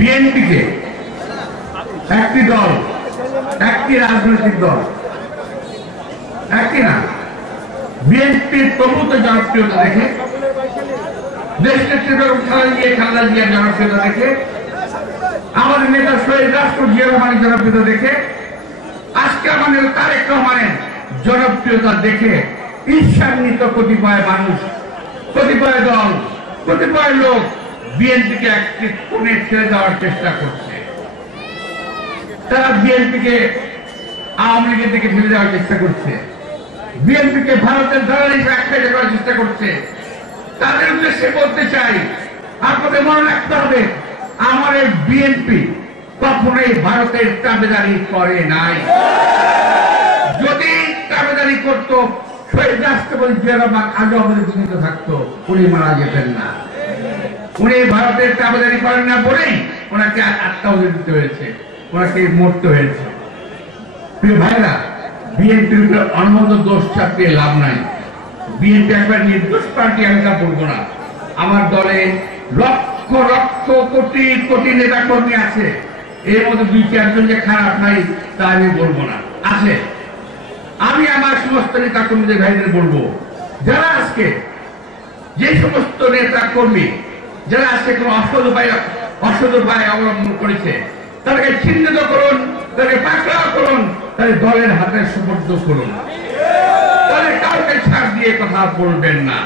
বিএনপিকে একটি দল, একটি রাজনৈতিক দল, একটি না, বিএনপির প্রভূত জনপ্রিয়তা দেখে, দেশ নেত্রী বেগম খালেদা জিয়ার জনপ্রিয়তা দেখে, আমাদের নেতা শহীদ রাষ্ট্র জিয়া রহমানের জনপ্রিয়তা দেখে, আজকে আমাদের তারেক রহমানের জনপ্রিয়তা দেখে ঈর্ষান্বিত কতিপয় মানুষ, কতিপয় দল, কতিপয় লোক বিএনপিকে একটি কোণে ছেড়ে দেওয়ার চেষ্টা করছে। তারা বিএনপিকে আওয়ামী লীগের দিকে ফেলে দেওয়ার চেষ্টা করছে, বিএনপিকে ভারতের দালাল হিসেবে আখ্যায়িত করার চেষ্টা করছে। তাদের উদ্দেশ্যে বলতে চাই, আপনাদের মনে রাখতে হবে, আমাদের বিএনপি কখনোই ভারতের দাবেদারি করে নাই। যদি দাবেদারি করতো, শহীদ রাষ্ট্রপতি জিয়া রহমান আজও আমাদের জীবিত থাকতো, উনি মারা যেতেন না। উনি ভারতের দাবেদারি করেন না বলেই ওনাকে আত্মহত্যা দিতে হয়েছে, ওনাকে মরতে হয়েছে। প্রিয় ভাইরা, বিএনপির উপরে অনবরত দোষ চাপিয়ে লাভ নাই। বিএনপি একবার নির্দোষ পার্টি, আমি তা বলবো না। আমার দলে লক্ষ লক্ষ কোটি কোটি নেতা কর্মী আছে, এর মধ্যে দুই চারজন যে খারাপ নাই তা আমি বলবো না, আছে। আমি আমার সমস্ত নেতা কর্মীদের ভাইদের বলবো, যারা আজকে যে সমস্ত নেতা কর্মী যারা আজকে কোন অসৎ উপায় অবলম্বন করেছে, তাদেরকে চিহ্নিত করুন, তাদেরকে পাকড়াও করুন, তাদের দলের হাতে সুপর্দ করুন। তাদের কাউকে ছাড় দিয়ে কথা বলবেন না।